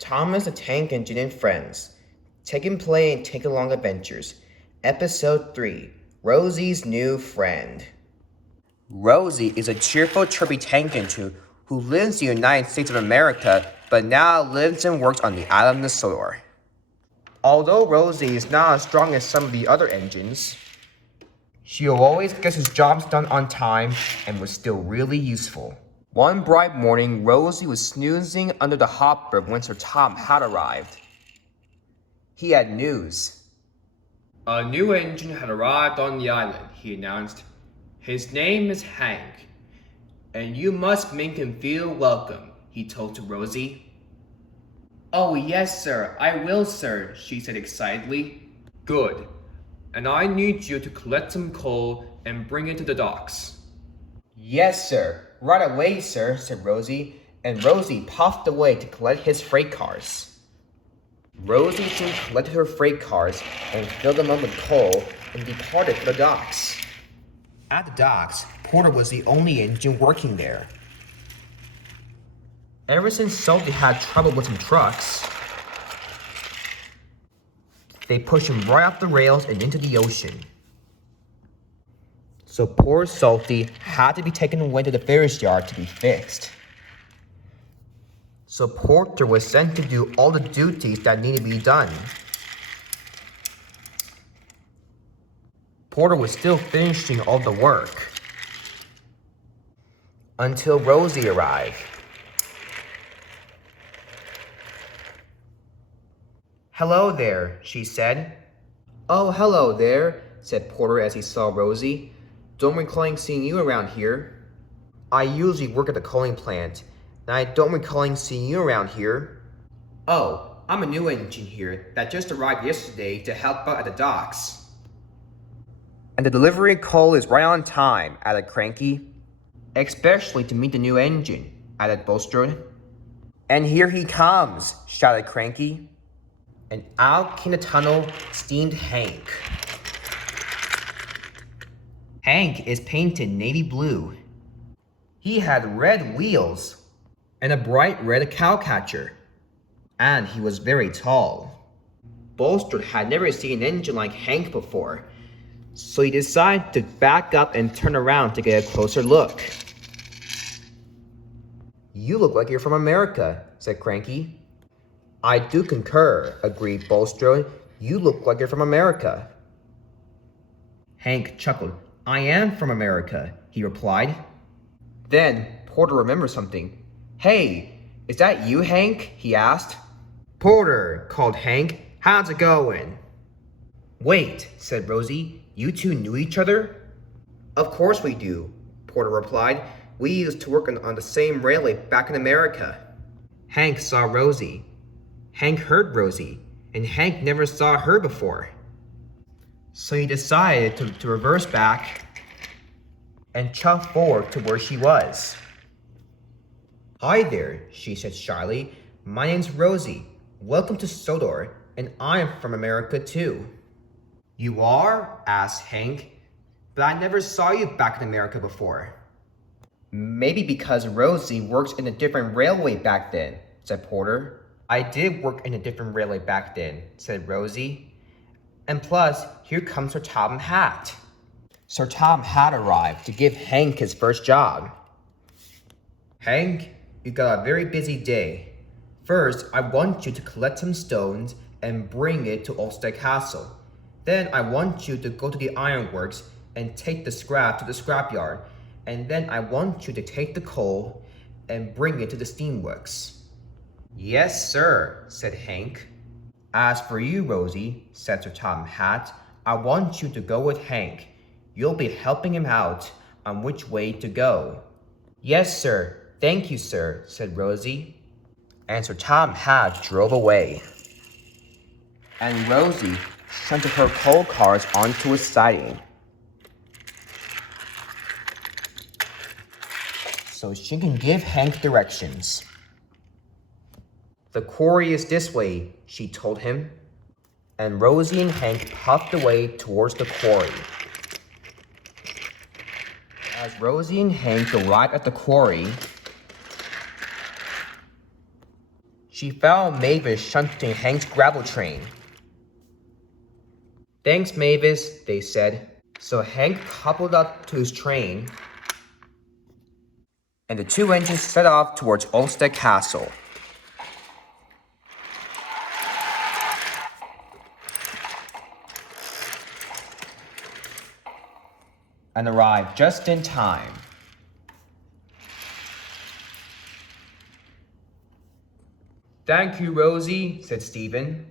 Thomas the Tank Engine and Friends. Take and Play and Take Along Adventures. Episode 3. Rosie's New Friend. Rosie is a cheerful, chirpy tank engine who lives in the United States of America, but now lives and works on the island of Sodor. Although Rosie is not as strong as some of the other engines, she'll always get his jobs done on time and was still really useful. One bright morning, Rosie was snoozing under the hopper when Sir Tom had arrived. He had news. A new engine had arrived on the island, he announced. His name is Hank, and you must make him feel welcome, he told to Rosie. Oh, yes, sir, I will, sir, she said excitedly. Good. And I need you to collect some coal and bring it to the docks. Yes, sir. Right away, sir, said Rosie, and Rosie puffed away to collect his freight cars. Rosie soon collected her freight cars and filled them up with coal and departed for the docks. At the docks, Porter was the only engine working there. Ever since Salty had trouble with some trucks, they pushed him right off the rails and into the ocean. So poor Salty had to be taken away to the ferris yard to be fixed. So Porter was sent to do all the duties that needed to be done. Porter was still finishing all the work until Rosie arrived. Hello there, she said. Oh, hello there, said Porter as he saw Rosie. Don't recall seeing you around here. I usually work at the coaling plant, and I don't recall seeing you around here. Oh, I'm a new engine here that just arrived yesterday to help out at the docks. And the delivery coal is right on time, added Cranky. Especially to meet the new engine, added Bulstrode. And here he comes, shouted Cranky. And out came the tunnel steamed Hank. Hank is painted navy blue. He had red wheels and a bright red cowcatcher. And he was very tall. Bulstrode had never seen an engine like Hank before, so he decided to back up and turn around to get a closer look. You look like you're from America, said Cranky. I do concur, agreed Bulstrode. You look like you're from America. Hank chuckled. I am from America, he replied. Then Porter remembered something. Hey, is that you, Hank? He asked. Porter, called Hank. How's it going? Wait, said Rosie. You two knew each other? Of course we do, Porter replied. We used to work on the same railway back in America. Hank saw Rosie. Hank heard Rosie, and Hank never saw her before. So he decided to reverse back and chuff forward to where she was. Hi there, she said shyly. My name's Rosie. Welcome to Sodor, and I'm from America too. You are? Asked Hank. But I never saw you back in America before. Maybe because Rosie works in a different railway back then, said Porter. I did work in a different railway back then, said Rosie. And plus, here comes Sir Tom Hat. Sir Tom had arrived to give Hank his first job. Hank, you got a very busy day. First, I want you to collect some stones and bring it to Ulster Castle. Then I want you to go to the ironworks and take the scrap to the scrapyard. And then I want you to take the coal and bring it to the steamworks. Yes, sir, said Hank. As for you, Rosie, said Sir Tom Hat, I want you to go with Hank. You'll be helping him out on which way to go. Yes, sir. Thank you, sir, said Rosie. And Sir Tom Hat drove away. And Rosie shunted her coal cars onto a siding, so she can give Hank directions. The quarry is this way, she told him. And Rosie and Hank puffed away towards the quarry. As Rosie and Hank arrived at the quarry, she found Mavis shunting Hank's gravel train. Thanks, Mavis, they said. So Hank coupled up to his train, and the two engines set off towards Olmsted Castle. And arrived just in time. Thank you, Rosie, said Stephen.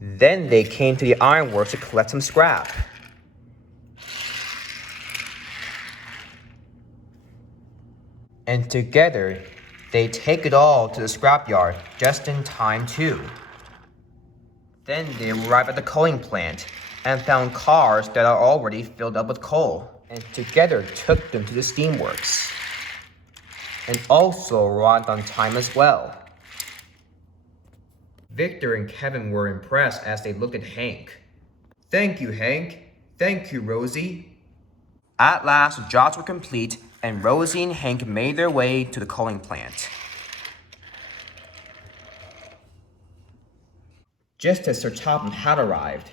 Then they came to the ironworks to collect some scrap. And together, they take it all to the scrapyard just in time, too. Then they arrive at the coaling plant and found cars that are already filled up with coal, and together took them to the steamworks. And also arrived on time as well. Victor and Kevin were impressed as they looked at Hank. Thank you, Hank. Thank you, Rosie. At last, the jobs were complete, and Rosie and Hank made their way to the coaling plant. Just as Sir Topham had arrived.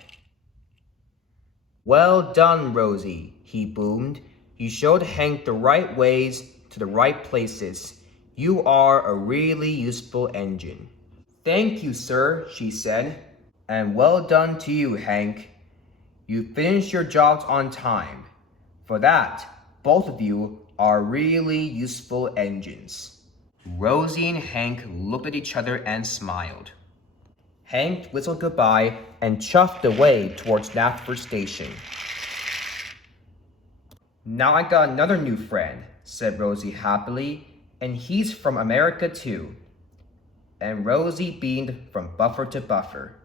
Well done, Rosie, he boomed. You showed Hank the right ways to the right places. You are a really useful engine. Thank you, sir, she said. And well done to you, Hank. You finished your jobs on time. For that, both of you are really useful engines. Rosie and Hank looked at each other and smiled. Hank whistled goodbye and chuffed away towards Knapford Station. Now I got another new friend, said Rosie happily, and he's from America too. And Rosie beamed from buffer to buffer.